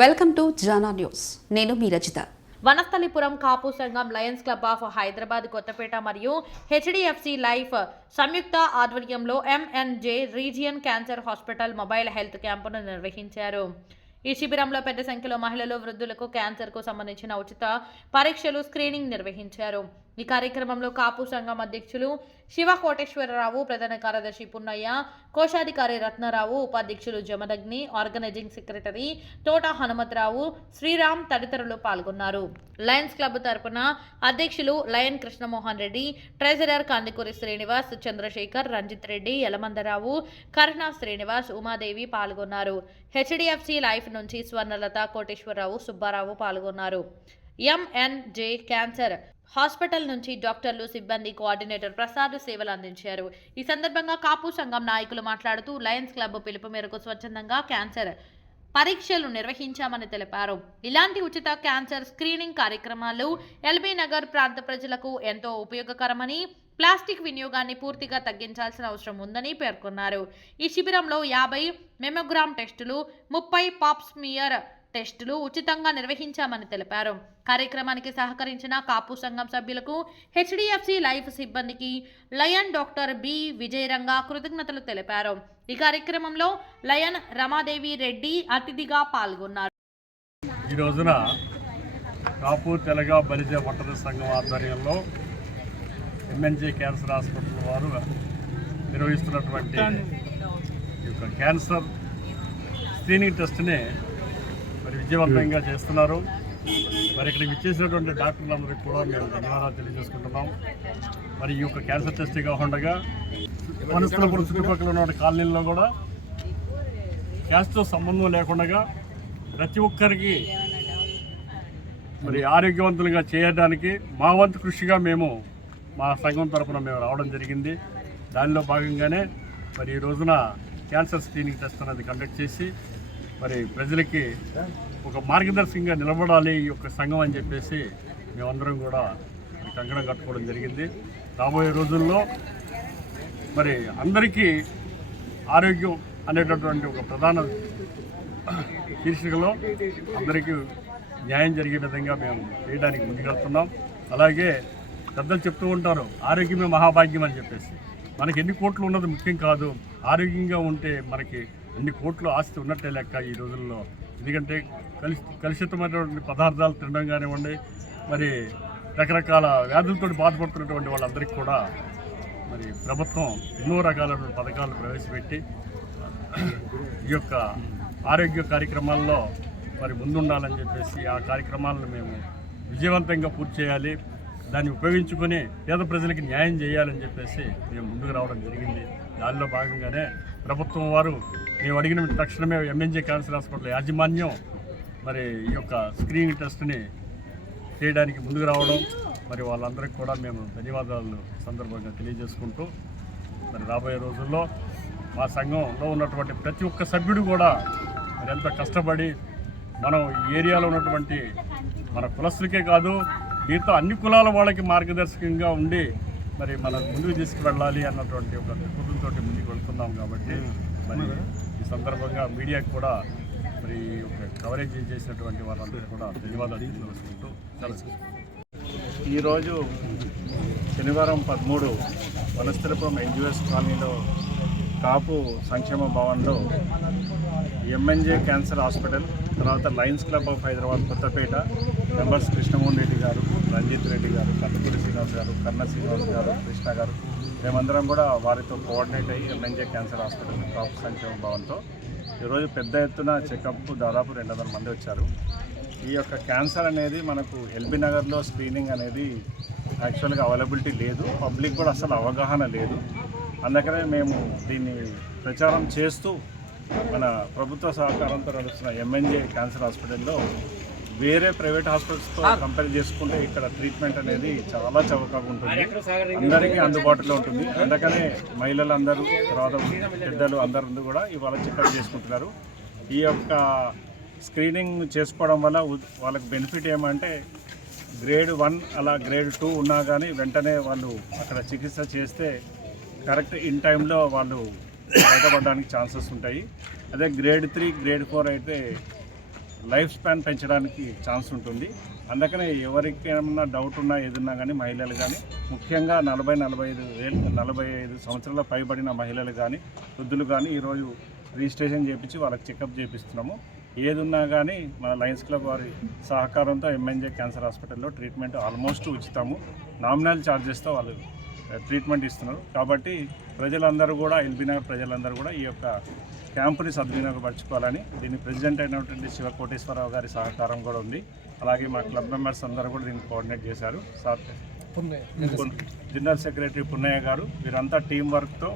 Welcome to Jana news. నేను మీ రచిత. వనస్థలిపురం కాపు సంఘం lions club of Hyderabad Kothapet మరియు హెచ్డిఎఫ్సి లైఫ్ సంయుక్త ఆధ్వర్యంలో MNJ region cancer hospital mobile health క్యాంపును నిర్వహించారు. ఈ శిబిరంలో పెద్ద సంఖ్యలో మహిళలు వృద్ధులకు క్యాన్సర్కు సంబంధించిన ఉచిత పరీక్షలు స్క్రీనింగ్ నిర్వహించారు. ఈ కార్యక్రమంలో కాపు సంఘం అధ్యక్షులు శివ కోటేశ్వరరావు ప్రధాన కార్యదర్శి పున్నయ్య కోశాధికారి రత్నరావు ఉపాధ్యక్షులు జమదగ్ని ఆర్గనైజింగ్ సెక్రటరీ తోట హనుమతరావు శ్రీరామ్ తదితరులు పాల్గొన్నారు. లయన్స్ క్లబ్ తరపున అధ్యక్షులు లయన్ కృష్ణమోహన్ రెడ్డి ట్రెజరర్ కందికూరి శ్రీనివాస్ చంద్రశేఖర్ రంజిత్ రెడ్డి యలమందరావు కరుణా శ్రీనివాస్ ఉమాదేవి పాల్గొన్నారు. హెచ్డిఎఫ్సి లైఫ్ నుంచి స్వర్ణలత కోటేశ్వరరావు సుబ్బారావు పాల్గొన్నారు. ఎంఎన్జే క్యాన్సర్ హాస్పిటల్ నుంచి డాక్టర్లు సిబ్బంది కోఆర్డినేటర్ ప్రసాద్ సేవలు అందించారు. ఈ సందర్భంగా కాపు సంఘం నాయకులు మాట్లాడుతూ లయన్స్ క్లబ్ పిలుపు మేరకు స్వచ్ఛందంగా క్యాన్సర్ పరీక్షలు నిర్వహించామని తెలిపారు. ఇలాంటి ఉచిత క్యాన్సర్ స్క్రీనింగ్ కార్యక్రమాలు ఎల్బీ నగర్ ప్రాంత ప్రజలకు ఎంతో ఉపయోగకరమని ప్లాస్టిక్ వినియోగాన్ని పూర్తిగా తగ్గించాల్సిన అవసరం ఉందని పేర్కొన్నారు. ఈ శిబిరంలో యాభై మెమోగ్రామ్ టెస్టులు ముప్పై పాప్స్మియర్ టెస్టులు ఉచితంగా నిర్వహించామని తెలిపారు. కార్యక్రమానికి సహకరించిన కాపు సంఘం సభ్యులకు హెచ్డిఎఫ్సి లైఫ్ సిబ్బందికి లయన్ డాక్టర్ బి విజయరంగ కృతజ్ఞతలు తెలిపారు. ఈ కార్యక్రమంలో లయన్ రమాదేవి రెడ్డి అతిథిగా పాల్గొన్నారు. ఈ రోజున కాపు తెలగ బలిజ పట్టణ సంఘం ఆధ్వర్యంలో ఎంఎన్జే క్యాన్సర్ హాస్పిటల్ వారు నిర్వహిస్తున్నటువంటి ఈ యొక్క క్యాన్సర్ స్క్రీనింగ్ టెస్ట్ని మరి విజయవంతంగా చేస్తున్నారు. మరి ఇక్కడికి ఇచ్చేసినటువంటి డాక్టర్లందరికీ కూడా మేము ధన్యవాదాలు తెలియజేసుకుంటున్నాం. మరి ఈ యొక్క క్యాన్సర్ టెస్ట్ కాకుండా మనస్థలపురం చుట్టుపక్కల ఉన్న కాలనీల్లో కూడా క్యాస్ట్తో సంబంధం లేకుండా ప్రతి ఒక్కరికి మరి ఆరోగ్యవంతులుగా చేయడానికి మా వంతు కృషిగా మేము మా సంఘం తరపున మేము రావడం జరిగింది. దానిలో భాగంగానే మరి ఈ రోజున క్యాన్సర్ స్క్రీనింగ్ టెస్ట్ అనేది కండక్ట్ చేసి మరి ప్రజలకి ఒక మార్గదర్శకంగా నిలబడాలి ఈ యొక్క సంఘం అని చెప్పేసి మేమందరం కూడా కంకణం కట్టుకోవడం జరిగింది. రాబోయే రోజుల్లో మరి అందరికీ ఆరోగ్యం అనేటటువంటి ఒక ప్రధాన శీర్షికలో అందరికీ న్యాయం జరిగే విధంగా మేము చేయడానికి ముందుకెళ్తున్నాం. అలాగే పెద్దలు చెప్తూ ఉంటారు ఆరోగ్యమే మహాభాగ్యం అని చెప్పేసి. మనకి ఎన్ని కోట్లు ఉన్నది ముఖ్యం కాదు. ఆరోగ్యంగా ఉంటే మనకి ఎన్ని కోట్లు ఆస్తి ఉన్నట్టే లెక్క ఈ రోజుల్లో. ఎందుకంటే కలుషి కలుషితమైనటువంటి పదార్థాలు తినడం కానివ్వండి మరి రకరకాల వ్యాధులతో బాధపడుతున్నటువంటి వాళ్ళందరికీ కూడా మరి ప్రభుత్వం ఎన్నో రకాలైన పథకాలు ప్రవేశపెట్టి ఈ యొక్క ఆరోగ్య కార్యక్రమాల్లో మరి ముందుండాలని చెప్పేసి ఆ కార్యక్రమాలను మేము విజయవంతంగా పూర్తి చేయాలి. దాన్ని ఉపయోగించుకొని పేద ప్రజలకి న్యాయం చేయాలని చెప్పేసి మేము ముందుకు రావడం జరిగింది. దానిలో భాగంగానే ప్రభుత్వం వారు మేము అడిగిన తక్షణమే ఎంఎన్జే క్యాన్సర్ హాస్పిటల్ యాజమాన్యం మరి ఈ యొక్క స్క్రీనింగ్ టెస్ట్ని చేయడానికి ముందుకు రావడం. మరి వాళ్ళందరికీ కూడా మేము ధన్యవాదాలు సందర్భంగా తెలియజేసుకుంటూ మరి రాబోయే రోజుల్లో మా సంఘంలో ఉన్నటువంటి ప్రతి ఒక్క సభ్యుడు కూడా మరి ఎంత కష్టపడి మనం ఈ ఏరియాలో ఉన్నటువంటి మన కులస్తులకే కాదు మిగతా అన్ని కులాల వాళ్ళకి మార్గదర్శకంగా ఉండి మరి మనం ముందుకు తీసుకువెళ్ళాలి అన్నటువంటి ఒక దృక్పథంతో ముందుకు వెళ్తున్నాం కాబట్టి మరి ఈ సందర్భంగా మీడియాకి కూడా మరి యొక్క కవరేజ్ చేసినటువంటి వాళ్ళందరికీ కూడా ధన్యవాదాలు తెలియజేసుకుంటూ సెలవు. ఈరోజు శనివారం పదమూడు వనస్థలిపురం ఎన్జిఓఎస్ కాలనీలో కాపు సంక్షేమ భవన్లో ఎంఎన్జే క్యాన్సర్ హాస్పిటల్ తర్వాత lions club of Hyderabad Kothapet members Krishnamohan Reddy garu Ranjith Reddy గారు కల్లపూడి శ్రీనివాస్ గారు కన్న శ్రీనివాస్ గారు కృష్ణ గారు మేమందరం కూడా వారితో కోఆర్డినేట్ అయ్యి ఎంఎన్జే క్యాన్సర్ హాస్పిటల్ కాపు సంక్షేమ భవన్తో ఈరోజు పెద్ద ఎత్తున చెకప్ దాదాపు రెండు వందల మంది వచ్చారు. ఈ యొక్క క్యాన్సర్ అనేది మనకు ఎల్బీ నగర్లో స్క్రీనింగ్ అనేది యాక్చువల్గా అవైలబిలిటీ లేదు పబ్లిక్ కూడా అసలు అవగాహన లేదు. అందుకనే మేము దీన్ని ప్రచారం చేస్తూ మన ప్రభుత్వ సహకారంతో నడుస్తున్న ఎంఎన్జే క్యాన్సర్ హాస్పిటల్లో వేరే ప్రైవేట్ హాస్పిటల్స్తో కంపేర్ చేసుకుంటే ఇక్కడ ట్రీట్మెంట్ అనేది చాలా చౌకగా ఉంటుంది. అందరికీ అందుబాటులో ఉంటుంది. అందుకనే మహిళలందరూ తర్వాత పెద్దలు అందరూ కూడా ఇవాళ చెకప్ చేసుకుంటున్నారు. ఈ యొక్క స్క్రీనింగ్ చేసుకోవడం వల్ల వాళ్ళకి బెనిఫిట్ ఏమంటే గ్రేడ్ వన్ అలా గ్రేడ్ టూ ఉన్నా కానీ వెంటనే వాళ్ళు అక్కడ చికిత్స చేస్తే కరెక్ట్ ఇన్ టైంలో వాళ్ళు బయటపడడానికి ఛాన్సెస్ ఉంటాయి. అదే గ్రేడ్ త్రీ గ్రేడ్ ఫోర్ అయితే లైఫ్ స్పాన్ పెంచడానికి ఛాన్స్ ఉంటుంది. అందుకనే ఎవరికైనా డౌట్ ఉన్నా ఏదున్నా కానీ మహిళలు కానీ ముఖ్యంగా నలభై నలభై ఐదు వేలు నలభై ఐదు సంవత్సరాల పైబడిన మహిళలు కానీ వృద్ధులు కానీ ఈరోజు రిజిస్ట్రేషన్ చేయించి వాళ్ళకి చెకప్ చేపిస్తున్నాము. ఏదున్నా కానీ మన లయన్స్ క్లబ్ వారి సహకారంతో ఎంఎన్జే క్యాన్సర్ హాస్పిటల్లో ట్రీట్మెంట్ ఆల్మోస్ట్ ఉచితము. నామినల్ ఛార్జెస్తో వాళ్ళు ట్రీట్మెంట్ ఇస్తున్నారు. కాబట్టి ప్రజలందరూ కూడా ఎల్బీనగర్ ప్రజలందరూ కూడా ఈ యొక్క క్యాంపుని సద్వినియోగపరచుకోవాలని దీని ప్రెసిడెంట్ అయినటువంటి శివ కోటేశ్వరరావు గారి సహకారం కూడా ఉంది. అలాగే మా క్లబ్ మెంబర్స్ అందరూ కూడా దీన్ని కోఆర్డినేట్ చేశారు. సార్ జనరల్ సెక్రటరీ పున్నయ్య గారు వీరంతా టీం వర్క్తో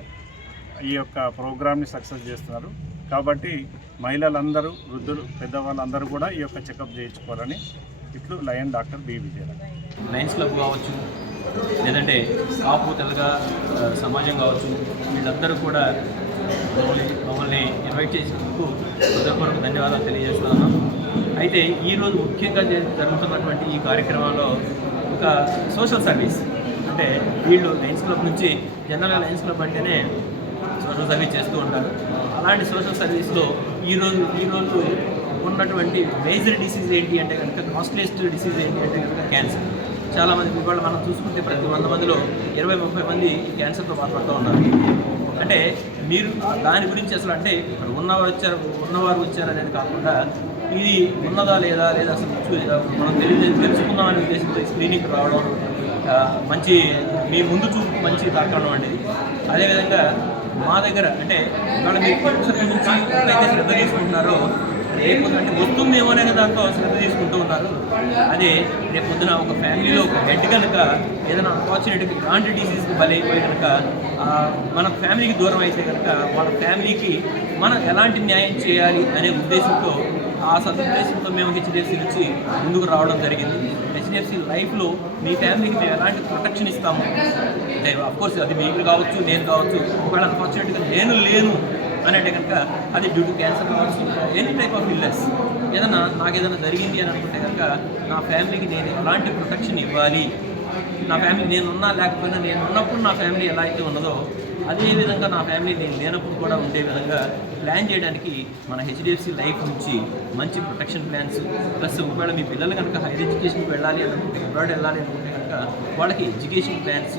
ఈ యొక్క ప్రోగ్రామ్ని సక్సెస్ చేస్తున్నారు. కాబట్టి మహిళలందరూ వృద్ధులు పెద్దవాళ్ళందరూ కూడా ఈ యొక్క చెకప్ చేయించుకోవాలని ఇట్లు lion doctor B. Vijayarao. Lions club కావచ్చు లేదంటే కాపు తెల్లగా సమాజం కావచ్చు వీళ్ళందరూ కూడా మమ్మల్ని మమ్మల్ని ఇన్వైట్ చేసినందుకు హృదయపూర్వక ధన్యవాదాలు తెలియజేస్తున్నాను. అయితే ఈరోజు ముఖ్యంగా జ- జరుగుతున్నటువంటి ఈ కార్యక్రమంలో ఒక సోషల్ సర్వీస్ అంటే వీళ్ళు లయన్స్ క్లబ్ నుంచి జనరల్గా లయన్స్ క్లబ్ అంటేనే సోషల్ సర్వీస్ చేస్తూ ఉంటారు. అలాంటి సోషల్ సర్వీస్లో ఈరోజు ఈరోజు ఉన్నటువంటి మేజర్ డిసీజ్ ఏంటి అంటే కనుక కాస్ట్లెస్ డిసీజ్ ఏంటి అంటే కనుక క్యాన్సర్ చాలామంది ఇవాళ మనం చూసుకుంటే ప్రతి వంద మందిలో ఇరవై ముప్పై మంది క్యాన్సర్తో బాధపడుతూ ఉన్నారు. అంటే మీరు దాని గురించి అసలు అంటే ఇక్కడ ఉన్నవారు వచ్చారు ఉన్నవారు వచ్చారు అనేది కాకుండా ఇది ఉన్నదా లేదా లేదా అసలు చూ- మనం తెలియ తెలుసుకుందాం అనే ఉద్దేశంతో స్క్రీనింగ్ రావడం మంచి మీ ముందు చూపు మంచి తాకడం అనేది. అదేవిధంగా మా దగ్గర అంటే ఇవాళ మీరు ఎప్పుడైతే శ్రద్ధ తీసుకుంటున్నారో రేపు అంటే వస్తుందేమో అనే దాంతో శ్రద్ధ తీసుకుంటూ ఉన్నారు. అదే రేపు పొద్దున ఒక ఫ్యామిలీలో ఒక హెడ్ కనుక ఏదైనా అన్ఫార్చునేట్గా ఇలాంటి డిసీజ్కి బలైపోయి కనుక మన ఫ్యామిలీకి దూరం అయితే కనుక వాళ్ళ ఫ్యామిలీకి మనం ఎలాంటి న్యాయం చేయాలి అనే ఉద్దేశంతో ఆ సదుద్దేశంతో మేము హెచ్డిఎఫ్సి నుంచి ముందుకు రావడం జరిగింది. హెచ్డిఎఫ్సి లైఫ్లో మీ ఫ్యామిలీకి మేము ఎలాంటి ప్రొటెక్షన్ ఇస్తాము? అంటే కోర్స్ అది మీకు కావచ్చు నేను కావచ్చు ఒకవేళ అన్ఫార్చునేట్గా నేను లేను అని అంటే కనుక అది డ్యూ టు క్యాన్సర్ కావచ్చు ఎనీ టైప్ ఆఫ్ ఇల్లెస్ ఏదైనా నాకు ఏదైనా జరిగింది అని అనుకుంటే కనుక నా ఫ్యామిలీకి నేను ఎలాంటి ప్రొటెక్షన్ ఇవ్వాలి? నా ఫ్యామిలీ నేను ఉన్నా లేకపోయినా నేను ఉన్నప్పుడు నా ఫ్యామిలీ ఎలా అయితే ఉన్నదో అదే విధంగా నా ఫ్యామిలీ నేను లేనప్పుడు కూడా ఉండే విధంగా ప్లాన్ చేయడానికి మన హెచ్డిఎఫ్సి లైఫ్ నుంచి మంచి ప్రొటెక్షన్ ప్లాన్స్ ప్లస్ ఒకవేళ మీ పిల్లలు కనుక హైయర్ ఎడ్యుకేషన్కి వెళ్ళాలి అనుకుంటే అబ్రాడ్ వెళ్ళాలి అనుకుంటే కనుక వాళ్ళకి ఎడ్యుకేషన్ ప్లాన్స్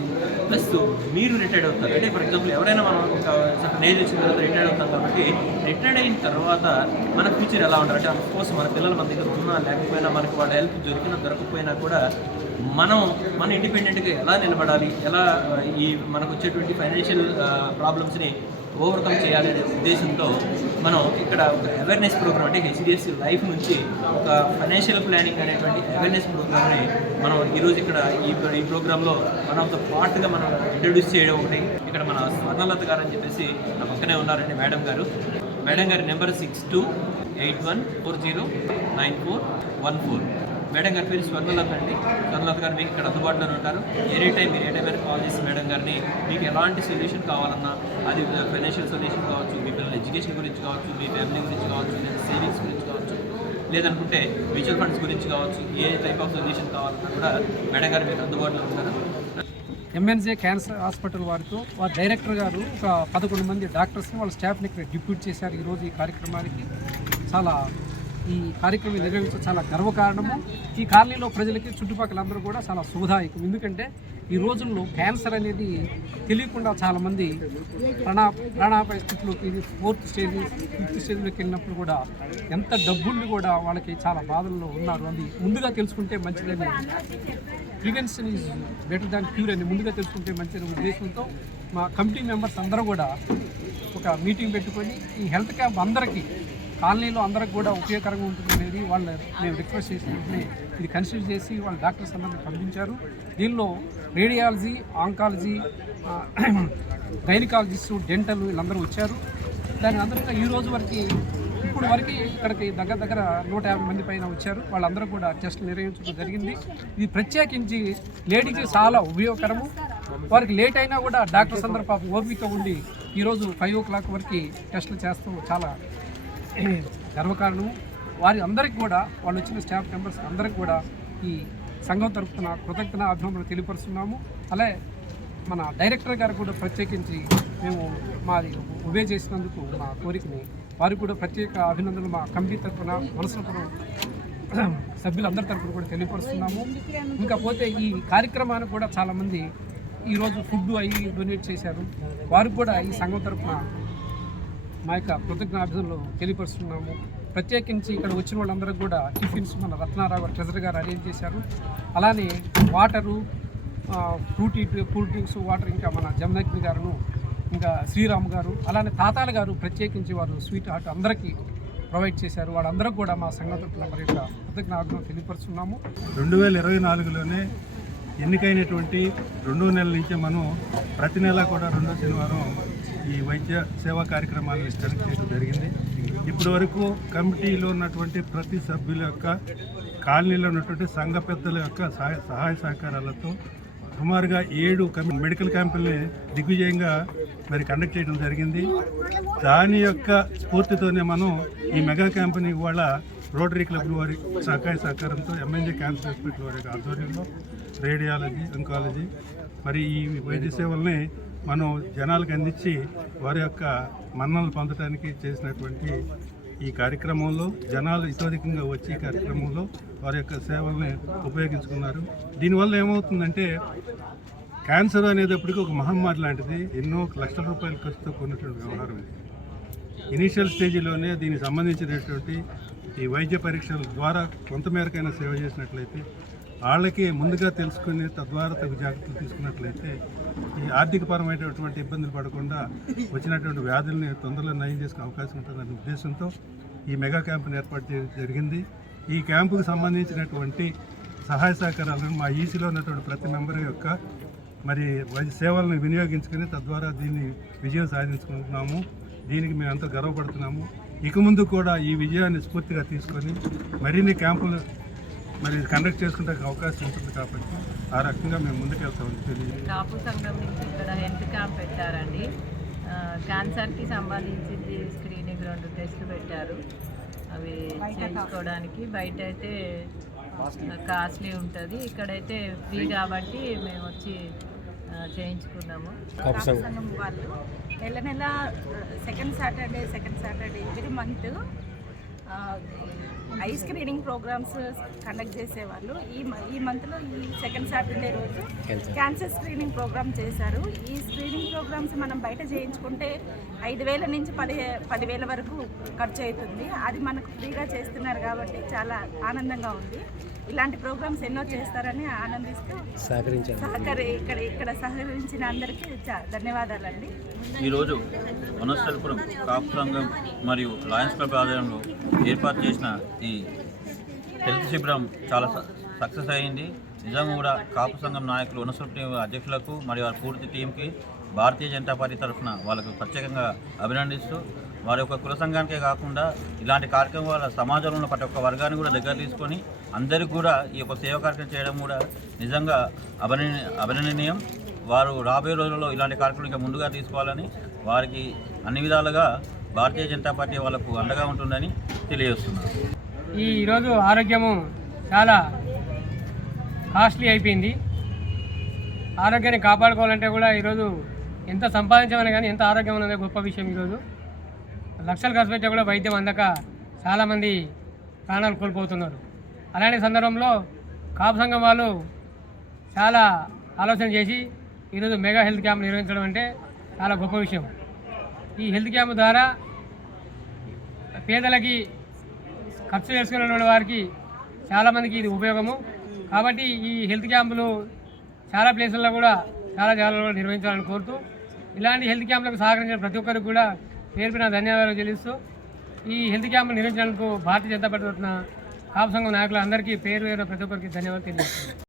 ప్లస్ మీరు రిటైర్డ్ అవుతారు. అంటే ఫర్ ఎగ్జాంపుల్ ఎవరైనా మనం ఒక సర్టన్ ఏజ్ వచ్చిన తర్వాత రిటైర్డ్ అవుతాం కాబట్టి రిటైర్డ్ అయిన తర్వాత మన ఫ్యూచర్ ఎలా ఉంటారు? అంటే కోర్స్ మన పిల్లలు మన దగ్గర ఉన్నా లేకపోయినా మనకి వాళ్ళ హెల్ప్ దొరికినా దొరకకపోయినా కూడా మనం మన ఇండిపెండెంట్గా ఎలా నిలబడాలి? ఎలా ఈ మనకు వచ్చేటువంటి ఫైనాన్షియల్ ప్రాబ్లమ్స్ని ఓవర్కమ్ చేయాలి అనే ఉద్దేశంతో మనం ఇక్కడ ఒక అవేర్నెస్ ప్రోగ్రామ్ అంటే హెచ్డిఎఫ్సి లైఫ్ నుంచి ఒక ఫైనాన్షియల్ ప్లానింగ్ అనేటువంటి అవేర్నెస్ ప్రోగ్రామ్ని మనం ఈరోజు ఇక్కడ ఈ ఈ ప్రోగ్రాంలో వన్ ఆఫ్ ద పార్ట్గా మనం ఇంట్రడ్యూస్ చేయడం ఒకటి. ఇక్కడ మన స్వర్ణలత గారు అని చెప్పేసి నా పక్కనే ఉన్నారండి madam garu. Madam garu number six two eight one four zero nine four one four madam garu పేరు స్వర్ణలత అండి. స్వర్ణలత గారు మీకు ఇక్కడ అందుబాటులోనే ఉంటారు. ఎనీ టైం మీరు ఏ టైం కాల్ చేసి మేడం గారిని మీకు ఎలాంటి సొల్యూషన్ కావాలన్నా అది ఫైనాన్షియల్ సొల్యూషన్ కావచ్చు మీ పిల్లల ఎడ్యుకేషన్ గురించి కావచ్చు మీ ఫ్యామిలీ గురించి కావచ్చు లేదా సేవింగ్స్ గురించి కావచ్చు లేదనుకుంటే మ్యూచువల్ ఫండ్స్ గురించి కావచ్చు ఏ టైప్ ఆఫ్ సొల్యూషన్ కావాలన్నా కూడా మేడం గారు మీకు అందుబాటులో ఉంటారు. ఎంఎన్జే క్యాన్సర్ హాస్పిటల్ వారితో వారి డైరెక్టర్ గారు ఒక పదకొండు మంది డాక్టర్స్ని వాళ్ళ స్టాఫ్ని ఇక్కడ డిప్యూట్ చేశారు. ఈరోజు ఈ కార్యక్రమానికి చాలా ఈ కార్యక్రమం నిర్వహించడం చాలా గర్వకారణము. ఈ కాలనీలో ప్రజలకి చుట్టుపక్కల అందరూ కూడా చాలా శుభదాయకం ఎందుకంటే ఈ రోజుల్లో క్యాన్సర్ అనేది తెలియకుండా చాలామంది ప్రాణా ప్రాణాపాయ స్థితిలో ఇది ఫోర్త్ స్టేజ్ ఫిఫ్త్ స్టేజ్లోకి వెళ్ళినప్పుడు కూడా ఎంత డబ్బుల్ని కూడా వాళ్ళకి చాలా బాధల్లో ఉన్నారు. అది ముందుగా తెలుసుకుంటే మంచిదని prevention is better than cure అని ముందుగా తెలుసుకుంటే మంచిదని ఉద్దేశంతో మా కమిటీ మెంబర్స్ అందరూ కూడా ఒక మీటింగ్ పెట్టుకొని ఈ హెల్త్ క్యాంప్ అందరికీ కాలనీలో అందరికి కూడా ఉపయోగకరంగా ఉంటుంది అనేది వాళ్ళు మేము రిక్వెస్ట్ చేసిన వెంటనే ఇది కన్సిడర్ చేసి వాళ్ళ డాక్టర్స్ అందరిని పంపించారు. దీనిలో రేడియాలజీ ఆంకాలజీ గైనకాలజిస్టు డెంటల్ వీళ్ళందరూ వచ్చారు. దాని అందరికీ ఈ రోజు వరకు ఇప్పుడు వరకు ఇక్కడికి దగ్గర దగ్గర నూట యాభై మంది పైన వచ్చారు. వాళ్ళందరూ కూడా టెస్టులు నిర్వహించడం జరిగింది. ఇది ప్రత్యేకించి లేడీకి చాలా ఉపయోగకరము. వారికి లేట్ అయినా కూడా డాక్టర్స్ అందరూ పాపం ఓపిక ఉండి ఈరోజు ఫైవ్ ఓ క్లాక్ వరకు టెస్టులు చేస్తూ చాలా గర్వకారణము వారి అందరికి కూడా వాళ్ళు వచ్చిన స్టాఫ్ మెంబర్స్ అందరికి కూడా ఈ సంఘం తరపున కృతజ్ఞత అభినందనలు తెలియపరుస్తున్నాము. అలాగే మన డైరెక్టర్ గారు కూడా ప్రత్యేకించి మేము మాది ఉభయ చేసినందుకు మా కోరికని వారికి కూడా ప్రత్యేక అభినందనలు మా కమిటీ తరఫున మనసుపురం సభ్యులందరి తరఫున కూడా తెలియపరుస్తున్నాము. ఇంకా పోతే ఈ కార్యక్రమానికి కూడా చాలామంది ఈరోజు ఫుడ్ అవి డొనేట్ చేశారు. వారికి కూడా ఈ సంఘం తరఫున మా యొక్క కృతజ్ఞాభిధులు తెలియపరుస్తున్నాము. ప్రత్యేకించి ఇక్కడ వచ్చిన వాళ్ళందరికీ కూడా టిఫిన్స్ మన రత్నారావు గారు ట్రెజర్ గారు అరేంజ్ చేశారు. అలానే water Frooti cool drinks water ఇంకా మన జమనగ్ని గారును ఇంకా శ్రీరామ్ గారు అలానే తాతాల గారు ప్రత్యేకించి వారు స్వీట్ హార్ట్ అందరికీ ప్రొవైడ్ చేశారు. వాళ్ళందరూ కూడా మా సంఘ తరఫున మరి యొక్క కృతజ్ఞాభిధులు తెలియపరుస్తున్నాము. రెండు వేల ఇరవై నాలుగులోనే ఎన్నికైనటువంటి రెండో నెలల నుంచి మనం ప్రతి నెల కూడా రెండో శనివారం ఈ వైద్య సేవా కార్యక్రమాలను కనెక్ట్ చేయడం జరిగింది. ఇప్పటి వరకు కమిటీలో ఉన్నటువంటి ప్రతి సభ్యుల యొక్క కాలనీలో ఉన్నటువంటి సంఘ పెద్దల యొక్క సహాయ సహాయ సహకారాలతో సుమారుగా ఏడు మెడికల్ క్యాంపుల్ని దిగ్విజయంగా మరి కండక్ట్ చేయడం జరిగింది. దాని యొక్క స్ఫూర్తితోనే మనం ఈ మెగా క్యాంపుని ఇవాళ రోటరీ క్లబ్ వారి సహకార సహకారంతో ఎంఎన్జే క్యాన్సర్ హాస్పిటల్ వారి ఆధ్వర్యంలో రేడియాలజీ అంకాలజీ మరి ఈ వైద్య సేవల్ని మనం జనాలకు అందించి వారి యొక్క మన్ననలు పొందడానికి చేసినటువంటి ఈ కార్యక్రమంలో జనాలు ఇతోధికంగా వచ్చే కార్యక్రమంలో వారి యొక్క సేవల్ని ఉపయోగించుకున్నారు. దీనివల్ల ఏమవుతుందంటే క్యాన్సర్ అనేటప్పటికీ ఒక మహమ్మారి లాంటిది. ఎన్నో లక్షల రూపాయల ఖర్చుతో కొన్నటువంటి వ్యవహారం ఇది. ఇనీషియల్ స్టేజ్లోనే దీనికి సంబంధించినటువంటి ఈ వైద్య పరీక్షల ద్వారా కొంతమేరకైనా సేవ చేసినట్లయితే వాళ్ళకి ముందుగా తెలుసుకుని తద్వారా తగు జాగ్రత్తలు తీసుకున్నట్లయితే ఈ ఆర్థికపరమైనటువంటి ఇబ్బందులు పడకుండా వచ్చినటువంటి వ్యాధుల్ని తొందరలో నయం చేసుకునే అవకాశం ఉంటుందనే ఉద్దేశంతో ఈ మెగా క్యాంపును ఏర్పాటు చేయడం జరిగింది. ఈ క్యాంపుకు సంబంధించినటువంటి సహాయ సహకారాలను మా ఈసీలో ఉన్నటువంటి ప్రతి మెంబర్ యొక్క మరి వైద్య సేవలను వినియోగించుకుని తద్వారా దీన్ని విజయం సాధించుకుంటున్నాము. దీనికి మేము ఎంతో గర్వపడుతున్నాము. ఇక ముందు కూడా ఈ విజయాన్ని స్ఫూర్తిగా తీసుకొని మరిన్ని క్యాంపులు మరి కండక్ట్ చేసుకుంటే అవకాశం ఉంటుంది కాబట్టి ఆ రకంగా మేము ముందుకెళ్తామని తెలియజేస్తాం కాపు సంఘం నుంచి ఇక్కడ హెల్త్ క్యాంప్ పెట్టారండి. ఆ, క్యాన్సర్కి సంబంధించింది స్క్రీనింగ్ రెండు టెస్టులు పెట్టారు. అవి చేయించుకోవడానికి బయట అయితే కాస్ట్లీ ఉంటుంది. ఇక్కడైతే ఫ్రీ కాబట్టి మేము వచ్చి చేయించుకున్నాము. సంఘం. వాళ్ళు నెల నెల second Saturday second Saturday every month eye screening programs conduct చేసేవాళ్ళు. ఈ ఈ మంత్లో ఈ సెకండ్ సాటర్డే రోజు క్యాన్సర్ స్క్రీనింగ్ ప్రోగ్రామ్ చేశారు. ఈ స్క్రీనింగ్ ప్రోగ్రామ్స్ మనం బయట చేయించుకుంటే ఐదు వేల నుంచి పది పదివేల వరకు ఖర్చు అవుతుంది. అది మనకు ఫ్రీగా చేస్తున్నారు కాబట్టి చాలా ఆనందంగా ఉంది. ఇలాంటి ప్రోగ్రామ్స్ ఎన్నో చేస్తారని ఆనందిస్తూ సహకరి ఇక్కడ ఇక్కడ సహకరించిన అందరికీ ధన్యవాదాలండి. ఈరోజు వనస్థలపురం కాపు సంఘం మరియు లయన్స్ క్లబ్ ఆధ్వర్యంలో ఏర్పాటు చేసిన ఈ హెల్త్ శిబిరం చాలా స- సక్సెస్ అయ్యింది నిజంగా కూడా కాపు సంఘం నాయకులు వనస్థలపురం అధ్యక్షులకు మరియు వారి పూర్తి టీంకి భారతీయ జనతా పార్టీ తరఫున వాళ్ళకు ప్రత్యేకంగా అభినందిస్తూ వారి యొక్క కుల సంఘానికే కాకుండా ఇలాంటి కార్యక్రమాల సమాజంలో ఉన్న ప్రతి ఒక్క వర్గాన్ని కూడా దగ్గర తీసుకొని అందరికీ కూడా ఈ యొక్క సేవ కార్యక్రమం చేయడం కూడా నిజంగా అభిన అభినందనీయం వారు రాబోయే రోజుల్లో ఇలాంటి కార్యక్రమం ఇంకా ముందుగా తీసుకోవాలని వారికి అన్ని విధాలుగా భారతీయ జనతా పార్టీ వాళ్ళకు అండగా ఉంటుందని తెలియజేస్తున్నారు ఈ ఈరోజు ఆరోగ్యము చాలా కాస్ట్లీ అయిపోయింది. ఆరోగ్యాన్ని కాపాడుకోవాలంటే కూడా ఈరోజు ఎంత సంపాదించమని కానీ ఎంత ఆరోగ్యం అనేది గొప్ప విషయం ఈరోజు. లక్షలు ఖర్చు పెట్టే కూడా వైద్యం అందక చాలామంది ప్రాణాలు కోల్పోతున్నారు. అలాంటి సందర్భంలో కాపు సంఘం వాళ్ళు చాలా ఆలోచన చేసి ఈరోజు మెగా హెల్త్ క్యాంప్ నిర్వహించడం అంటే చాలా గొప్ప విషయం. ఈ హెల్త్ క్యాంప్ ద్వారా పేదలకి ఖర్చు చేసుకున్న వారికి చాలామందికి ఇది ఉపయోగము. కాబట్టి ఈ హెల్త్ క్యాంపులు చాలా ప్లేసుల్లో కూడా చాలా జాగ్రత్తలు నిర్వహించాలని కోరుతూ ఇలాంటి హెల్త్ క్యాంపులకు సహకరించిన ప్రతి ఒక్కరికి కూడా పేరు ధన్యవాదాలు చెల్లిస్తూ ఈ హెల్త్ క్యాంపులు నిర్వహించడానికి భారతీయ జనతా పార్టీ తరఫున కాపు సంఘం నాయకులందరికీ పేరు పేరు ప్రతి ఒక్కరికి ధన్యవాదాలు తెలియజేస్తున్నాను.